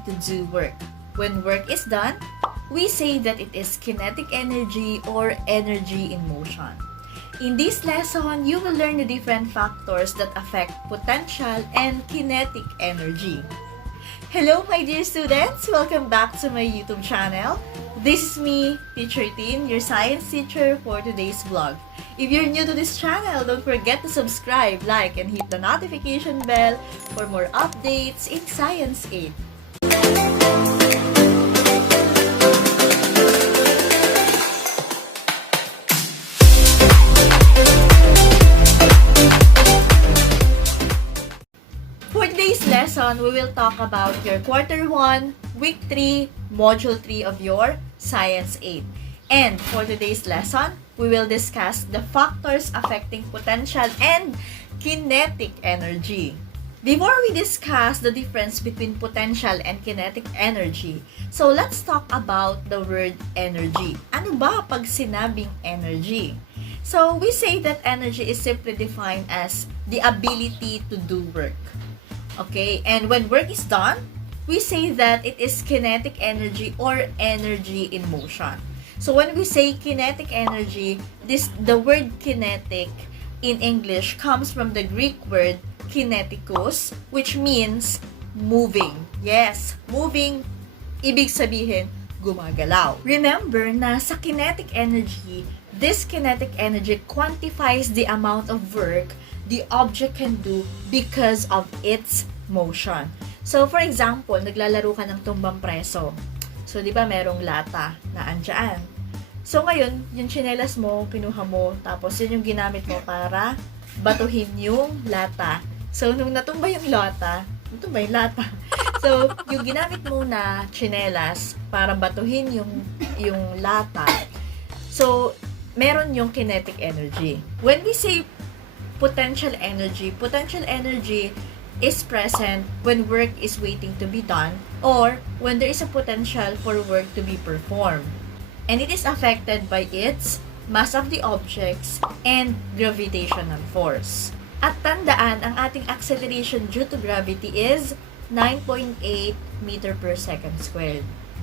ability to do work. When work is done, we say that it is kinetic energy or energy in motion. In this lesson, you will learn the different factors that affect potential and kinetic energy. Hello my dear students! Welcome back to my YouTube channel. This is me, Teacher Tin, your science teacher for today's vlog. If you're new to this channel, don't forget to subscribe, like, and hit the notification bell for more updates in Science 8. For today's lesson, we will talk about your Quarter 1, Week 3, Module 3 of your Science 8. And for today's lesson, we will discuss the factors affecting potential and kinetic energy. Before we discuss the difference between potential and kinetic energy, so let's talk about the word energy. Ano ba pag sinabing energy? So we say that energy is simply defined as the ability to do work. Okay, and when work is done, we say that it is kinetic energy or energy in motion. So when we say kinetic energy, the word kinetic in English comes from the Greek word kinetikos, which means moving. Yes, moving, ibig sabihin, gumagalaw. Remember na sa kinetic energy, this kinetic energy quantifies the amount of work the object can do because of its motion. So, for example, naglalaro ka ng tumbang preso. So, di ba merong lata na andyan? So, ngayon, yung tsinelas mo, kinuha mo, tapos yun yung ginamit mo para batuhin yung lata. So, nung natumba yung lata, so, yung ginamit mo na tsinelas para batuhin yung lata, so, meron yung kinetic energy. When we say potential energy is present when work is waiting to be done or when there is a potential for work to be performed. And it is affected by its mass of the objects and gravitational force. At tandaan, ang ating acceleration due to gravity is 9.8 meter per second squared.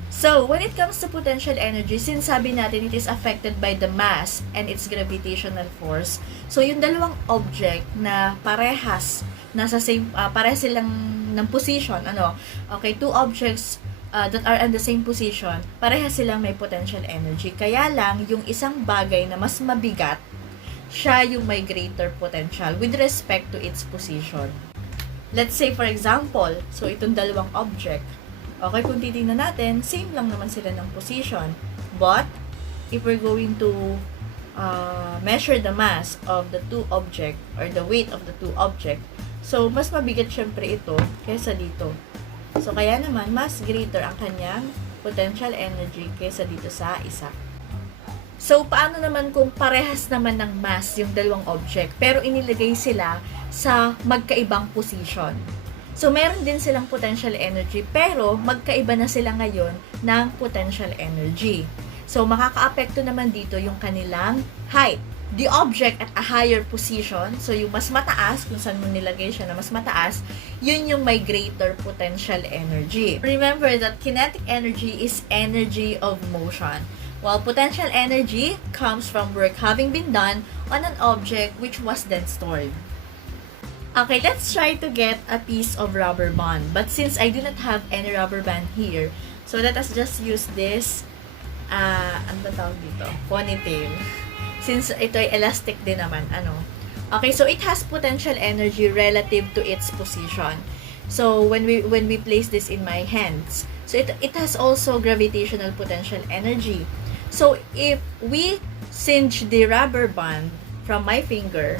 So, when it comes to potential energy, since sabi natin it is affected by the mass and its gravitational force, so yung dalawang object na parehas, parehas silang ng position, okay, two objects that are in the same position, parehas silang may potential energy. Kaya lang, yung isang bagay na mas mabigat, siya yung may greater potential with respect to its position. Let's say, for example, so itong dalawang object, okay, kung titingnan natin, same lang naman sila ng position. But, if we're going to measure the mass of the two object or the weight of the two object, so, mas mabigat syempre ito kaysa dito. So, kaya naman, mas greater ang kanyang potential energy kaysa dito sa isa. So, paano naman kung parehas naman ng mass yung dalawang object, pero inilagay sila sa magkaibang position? So, meron din silang potential energy, pero magkaiba na sila ngayon ng potential energy. So, makaka-apekto naman dito yung kanilang height. The object at a higher position, so yung mas mataas, kung saan mo nilagay siya na mas mataas, yun yung may greater potential energy. Remember that kinetic energy is energy of motion, while potential energy comes from work having been done on an object which was then stored. Okay, let's try to get a piece of rubber band. But since I do not have any rubber band here, so let us just use this, ano ba tawag dito? Ponytail. Since ito ay elastic din naman, Okay, so it has potential energy relative to its position. So, when we place this in my hands, so it has also gravitational potential energy. So, if we cinch the rubber band from my finger,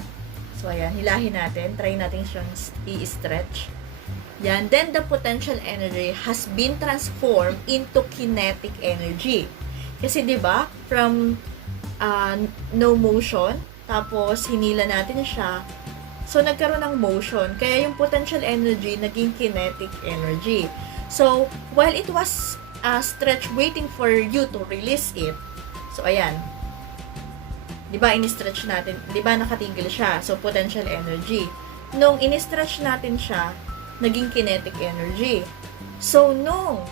so, ayan, hilahin natin. Try natin siyang i-stretch. Yan. Then, the potential energy has been transformed into kinetic energy. Kasi, di ba, from no motion, tapos, hinila natin siya. So, nagkaroon ng motion. Kaya, yung potential energy, naging kinetic energy. So, while it was stretched waiting for you to release it, so, ayan, di ba, in-stretch natin, di ba, nakatigil siya, so, potential energy. Nung in-stretch natin siya, naging kinetic energy. So, nung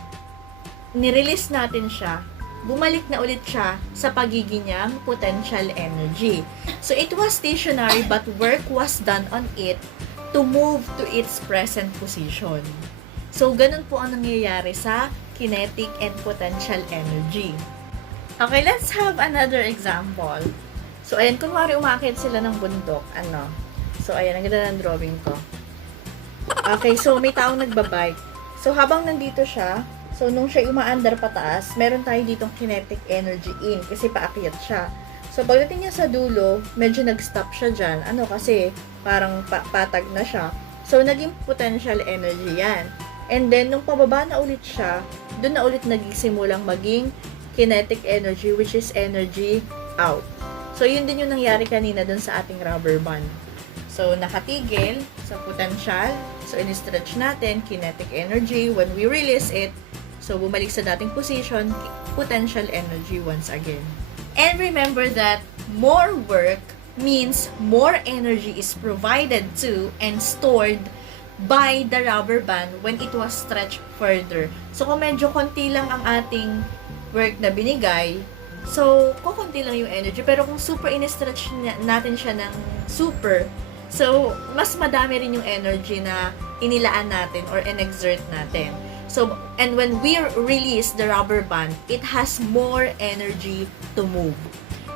nirelease natin siya, bumalik na ulit siya sa pagiging niyang potential energy. So, it was stationary but work was done on it to move to its present position. So, ganun po ang nangyayari sa kinetic and potential energy. Okay, let's have another example. So, ayan, kunwari umakit sila ng bundok. So, ayan, ang ganda ng drawing ko. Okay, so may taong nagbabike. So, habang nandito siya, so, nung siya umaandar pataas, meron tayo ditong kinetic energy in kasi paakyat siya. So, pagdating niya sa dulo, medyo nag-stop siya dyan. Kasi parang patag na siya. So, naging potential energy yan. And then, nung pababa na ulit siya, doon na ulit nagsimulang maging kinetic energy, which is energy out. So, yun din yung nangyari kanina doon sa ating rubber band. So, nakatigil sa potential. So, in-stretch natin, kinetic energy. When we release it, so, bumalik sa dating position, potential energy once again. And remember that more work means more energy is provided to and stored by the rubber band when it was stretched further. So, kung medyo konti lang ang ating work na binigay, so, kukunti lang yung energy. Pero kung super in-stretch natin siya ng super, so, mas madami rin yung energy na inilaan natin or in-exert natin. So, and when we release the rubber band, it has more energy to move.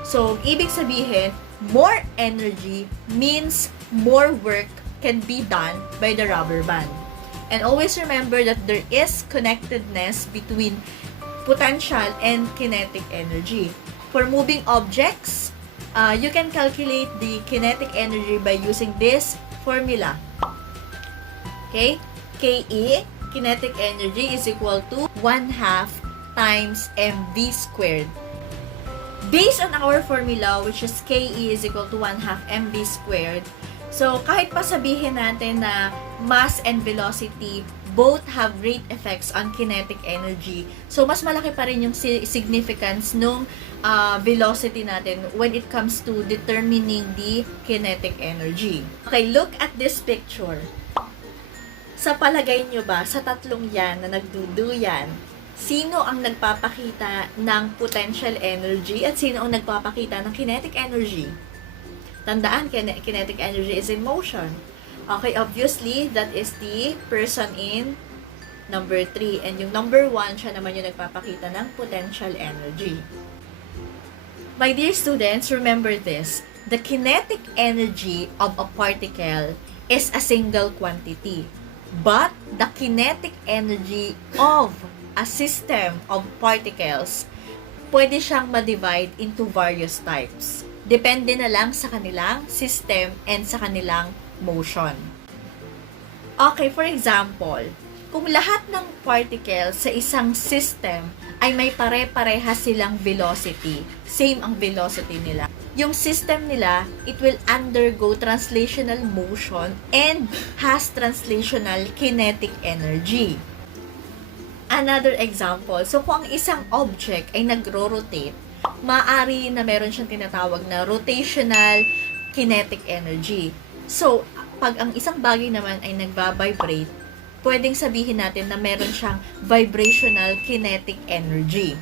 So, ibig sabihin, more energy means more work can be done by the rubber band. And always remember that there is connectedness between potential and kinetic energy. For moving objects, you can calculate the kinetic energy by using this formula. Okay? KE, kinetic energy, is equal to 1/2 times mv squared. Based on our formula, which is KE is equal to 1/2 mv squared, so kahit pa sabihin natin na mass and velocity both have great effects on kinetic energy, so mas malaki pa rin yung significance nung velocity natin when it comes to determining the kinetic energy. Okay, look at this picture. Sa palagay nyo ba, sa tatlong yan na nagduduyan, sino ang nagpapakita ng potential energy at sino ang nagpapakita ng kinetic energy? Tandaan, kinetic energy is in motion. Okay, obviously, that is the person in number 3. And yung number 1, siya naman yung nagpapakita ng potential energy. My dear students, remember this. The kinetic energy of a particle is a single quantity. But the kinetic energy of a system of particles, pwede siyang ma-divide into various types. Depende na lang sa kanilang system and sa kanilang motion. Okay, for example, kung lahat ng particles sa isang system ay may pare-pareha silang velocity, same ang velocity nila, yung system nila, it will undergo translational motion and has translational kinetic energy. Another example, so kung ang isang object ay nagro-rotate, maaari na meron siyang tinatawag na rotational kinetic energy. So, pag ang isang bagay naman ay nagba-vibrate, pwedeng sabihin natin na meron siyang vibrational kinetic energy.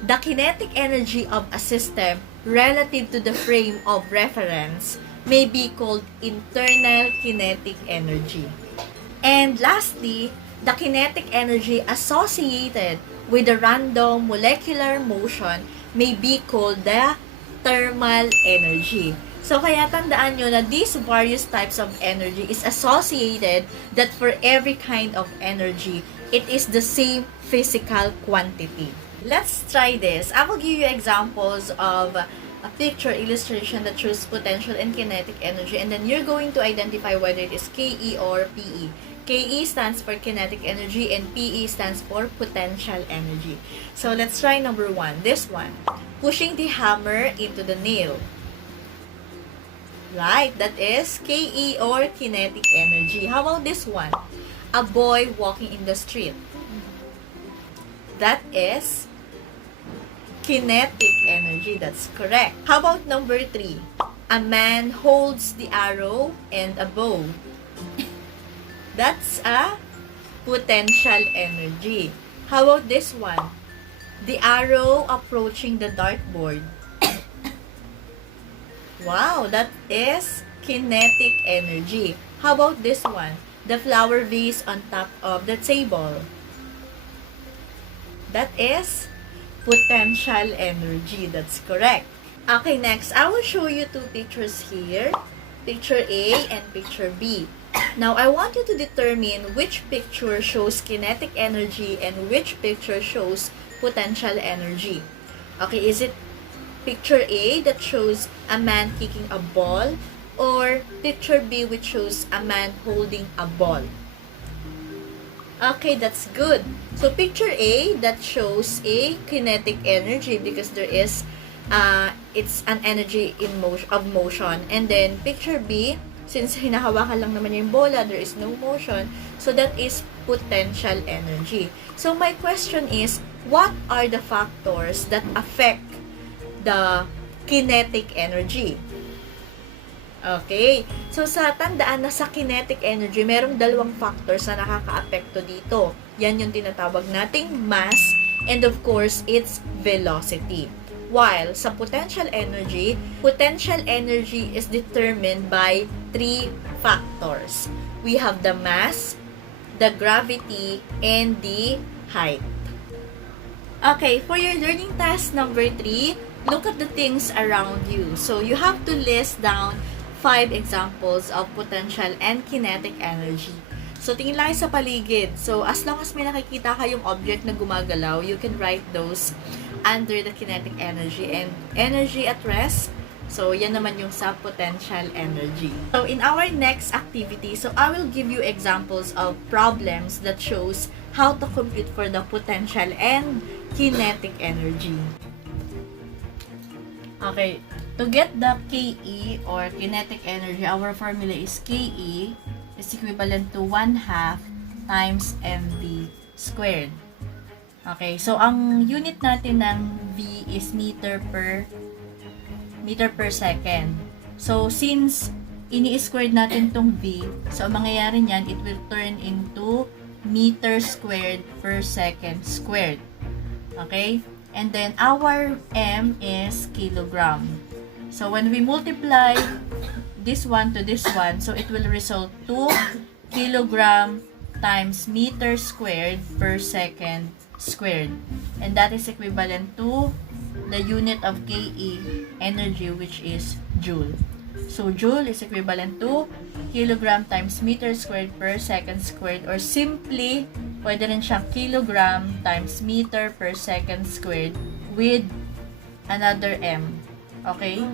The kinetic energy of a system relative to the frame of reference may be called internal kinetic energy. And lastly, the kinetic energy associated with the random molecular motion may be called the thermal energy. So, kaya tandaan nyo na these various types of energy is associated that for every kind of energy, it is the same physical quantity. Let's try this. I will give you examples of a picture illustration that shows potential and kinetic energy, and then you're going to identify whether it is KE or PE. KE stands for kinetic energy and PE stands for potential energy. So, let's try number 1. This one. Pushing the hammer into the nail. Right, that is KE or kinetic energy. How about this one? A boy walking in the street. That is kinetic energy. That's correct. How about number 3? A man holds the arrow and a bow. That's a potential energy. How about this one? The arrow approaching the dartboard. Wow, that is kinetic energy. How about this one? The flower vase on top of the table. That is potential energy. That's correct. Okay, next, I will show you two pictures here. Picture A and picture B. Now, I want you to determine which picture shows kinetic energy and which picture shows potential energy. Okay, is it picture A that shows a man kicking a ball, or picture B which shows a man holding a ball? Okay, that's good. So picture A that shows a kinetic energy because there is it's an energy in motion. And then picture B, since hinahawakan lang naman yung bola, there is no motion, so that is potential energy. So my question is, what are the factors that affect the kinetic energy? Okay. So, sa tandaan na sa kinetic energy, merong dalawang factors na nakaka-apekto dito. Yan yung tinatawag nating mass and of course, its velocity. While sa potential energy is determined by three factors. We have the mass, the gravity, and the height. Okay, for your learning task number 3, look at the things around you. So, you have to list down 5 examples of potential and kinetic energy. So, tingin lang sa paligid. So, as long as may nakikita kayong object na gumagalaw, you can write those under the kinetic energy and energy at rest. So, yan naman yung sa potential energy. So, in our next activity, so I will give you examples of problems that shows how to compute for the potential and kinetic energy. Okay, to get the KE or kinetic energy, our formula is KE is equivalent to 1/2 times mv squared. Okay, so ang unit natin ng V is meter per second. So, since ini-squared natin tong V, so ang mangyayari niyan, it will turn into meter squared per second squared. Okay? And then, our M is kilogram. So, when we multiply this one to this one, so it will result to kilogram times meter squared per second squared. And that is equivalent to the unit of KE energy, which is joule. So, joule is equivalent to kilogram times meter squared per second squared, or simply, pwede rin siyang kilogram times meter per second squared with another M. Okay?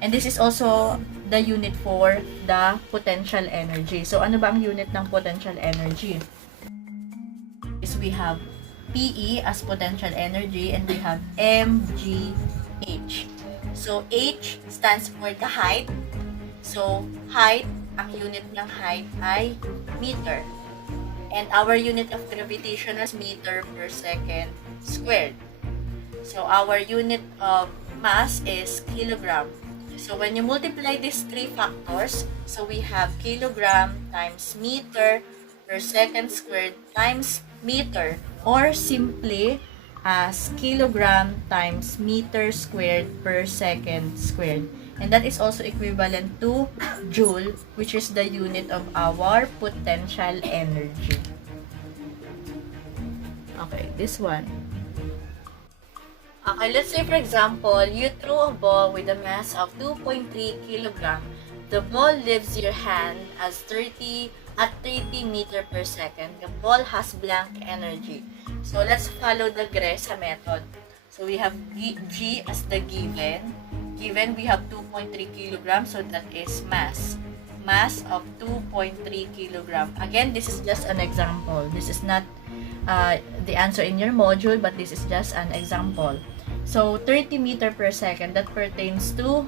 And this is also the unit for the potential energy. So, ano ba ang unit ng potential energy? Is we have PE as potential energy and we have mgh. So, H stands for the height. So, height, ang unit ng height ay meter. And our unit of gravitation is meter per second squared. So, our unit of mass is kilogram. So, when you multiply these three factors, so we have kilogram times meter per second squared times meter, or simply as kilogram times meter squared per second squared. And that is also equivalent to joule, which is the unit of our potential energy. Okay, this one. Okay, let's say for example, you throw a ball with a mass of 2.3 kilogram. The ball leaves your hand at 30 meter per second. The ball has blank energy. So, let's follow the GRESA method. So, we have G as the given. Given, we have 2.3 kilograms, so that is mass. Mass of 2.3 kilogram. Again, this is just an example. This is not the answer in your module, but this is just an example. So, 30 meter per second, that pertains to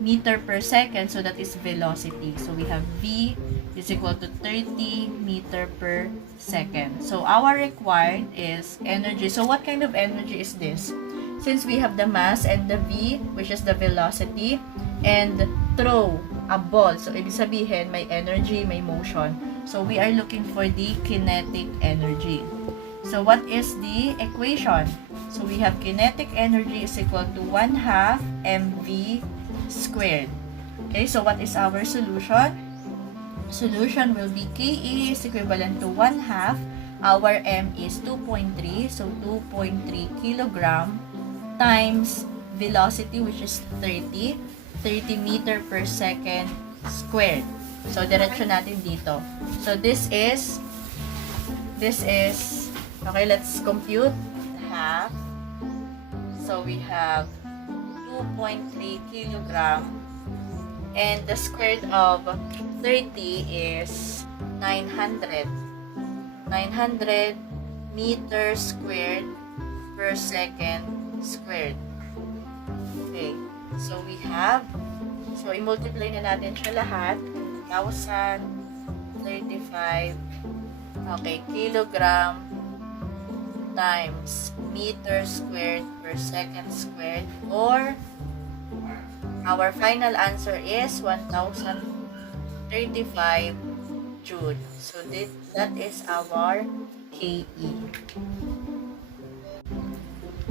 meter per second, so that is velocity. So, we have V is equal to 30 meter per second. So, our required is energy. So, what kind of energy is this? Since we have the mass and the V, which is the velocity, and throw, a ball. So, ibig sabihin, may energy, may motion. So, we are looking for the kinetic energy. So, what is the equation? So, we have kinetic energy is equal to 1/2 mv squared. Okay, so what is our solution? Solution will be Ke is equivalent to 1/2. Our m is 2.3. So, 2.3 kilogram times velocity, which is 30 meter per second squared. So, diretso natin dito. So, this is, okay, let's compute half. So, we have 2.3 kilogram and the square of 30 is 900 meters squared per second squared. Okay, so we have, so i-multiply na natin siya lahat, 1,035, okay, kilogram times meter squared per second squared, or our final answer is 1,035 joule. So that is our Ke.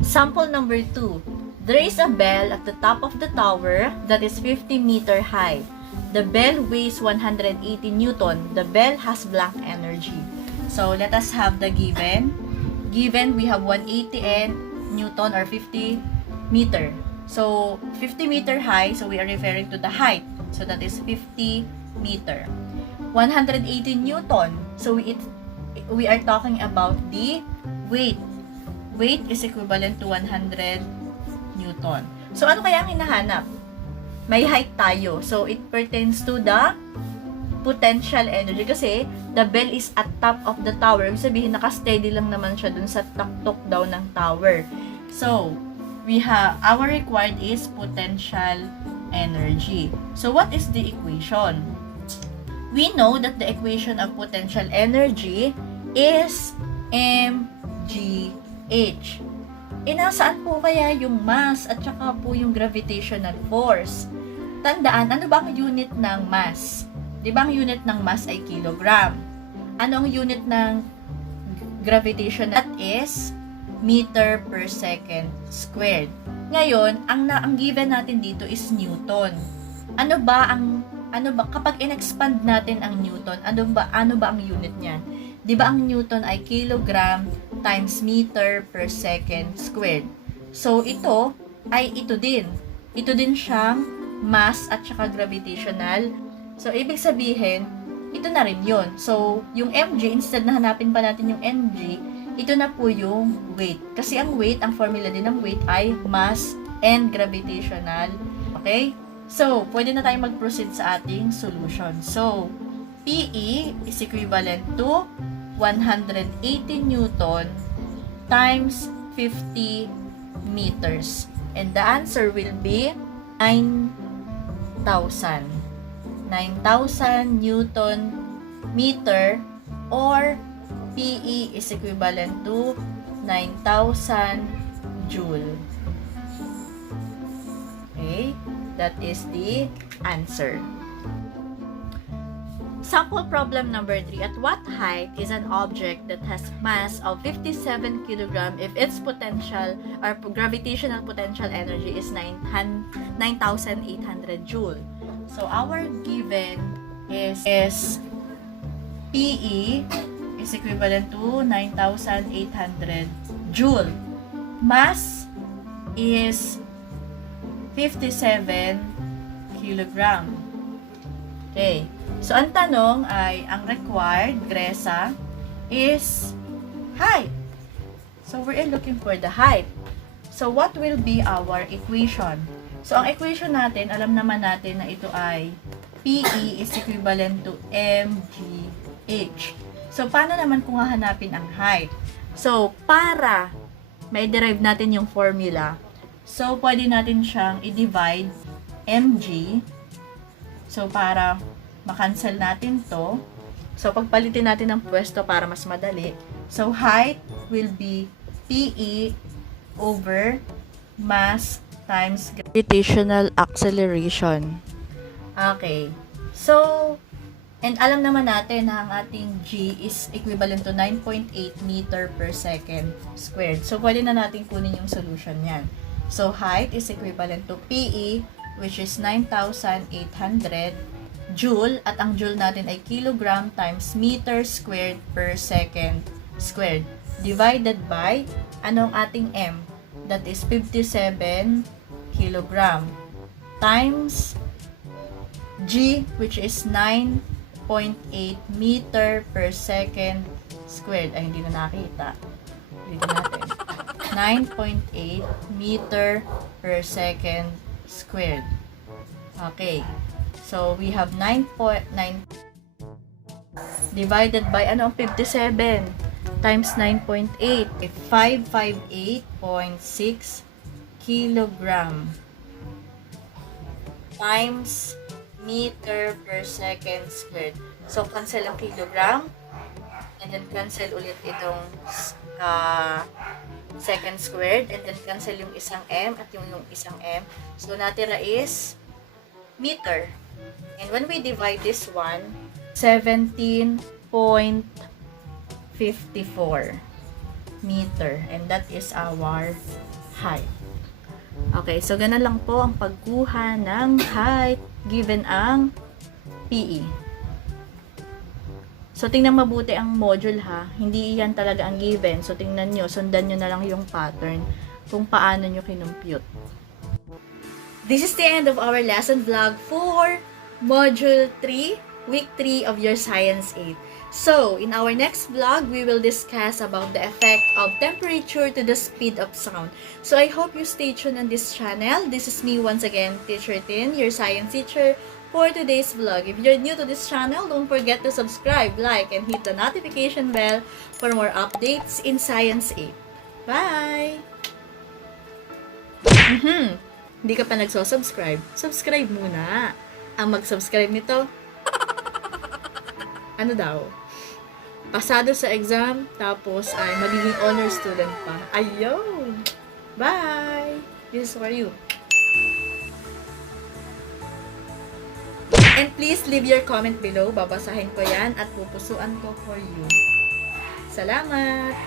Sample number 2. There is a bell at the top of the tower that is 50 meter high. The bell weighs 180 Newton. The bell has blank energy. So let us have the given. Given, we have 180 Newton or 50 meter. So 50 meter high, so we are referring to the height. So that is 50 meter. 180 Newton. So we are talking about the weight. Weight is equivalent to 100 Newton. So ano kaya ang hinahanap? May height tayo. So it pertains to the potential energy kasi the bell is at top of the tower. Ibig sabihin, naka-steady lang naman siya dun sa tuktok daw ng tower. So, we have, our required is potential energy. So, what is the equation? We know that the equation of potential energy is mgh. Nasaan po kaya yung mass at saka po yung gravitational force? Tandaan, ano ba ang unit ng mass? Di ba ang unit ng mass ay kilogram? Ano ang unit ng gravitation? That is meter per second squared. Ngayon, ang given natin dito is Newton. Ano ba kapag in-expand natin ang Newton, ano ba ang unit niyan? Di ba ang Newton ay kilogram times meter per second squared. So ito din. Ito din siyang mass at saka gravitational. So, ibig sabihin, ito na rin yun. So, yung mg, instead na hanapin pa natin yung mg, ito na po yung weight. Kasi ang weight, ang formula din ng weight ay mass and gravitational. Okay? So, pwede na tayong mag-proceed sa ating solution. So, PE is equivalent to 180 Newton times 50 meters. And the answer will be 9,000 Newton meter, or PE is equivalent to 9,000 joule. Okay, that is the answer. Sample problem number 3. At what height is an object that has mass of 57 kg if its potential or gravitational potential energy is 9,800 joule? So our given is PE is equivalent to 9,800 joule. Mass is 57 kilogram. Okay. So, ang tanong ay, ang required, Gresa, is height. So, we're looking for the height. So, what will be our equation? So, ang equation natin, alam naman natin na ito ay PE is equivalent to mgh. So, paano naman kung hahanapin ang height? So, para may derive natin yung formula, so, pwede natin siyang i-divide mg. So, para makancel natin to. So, pagpalitin natin ng pwesto para mas madali. So, height will be PE over mass times gravitational acceleration. Okay. So, and alam naman natin na ang ating G is equivalent to 9.8 meter per second squared. So, pwede na natin kunin yung solution yan. So, height is equivalent to PE, which is 9,800 joule. At ang joule natin ay kilogram times meter squared per second squared. Divided by, anong ating M? That is 57 kilogram. Times G, which is 9.8 meter per second squared. Ay, hindi na nakita. Dito natin. 9.8 meter per second squared. Okay. So, we have 9.9 divided by, ano ang 57? Times 9.8. 558.6 kilogram. Times meter per second squared. So, cancel ang kilogram. And then, cancel ulit itong second squared. And then, cancel yung isang M at yung isang M. So, natira is meter. And when we divide this one, 17.54 meter. And that is our height. Okay, so ganun lang po ang pagkuha ng height given ang PE. So, tingnan mabuti ang module ha. Hindi yan talaga ang given. So, tingnan nyo, sundan nyo na lang yung pattern kung paano nyo kinumpute. This is the end of our lesson vlog for Module 3, Week 3 of your Science 8. So, in our next vlog, we will discuss about the effect of temperature to the speed of sound. So, I hope you stay tuned on this channel. This is me once again, Teacher Tin, your science teacher for today's vlog. If you're new to this channel, don't forget to subscribe, like, and hit the notification bell for more updates in Science 8. Bye! Hindi ka pa nagso-subscribe? Subscribe muna. Ang mag-subscribe nito, ano daw? Pasado sa exam, tapos ay magiging honor student pa. Ayun! Bye! This is for you. And please leave your comment below. Babasahin ko yan at pupusuan ko for you. Salamat!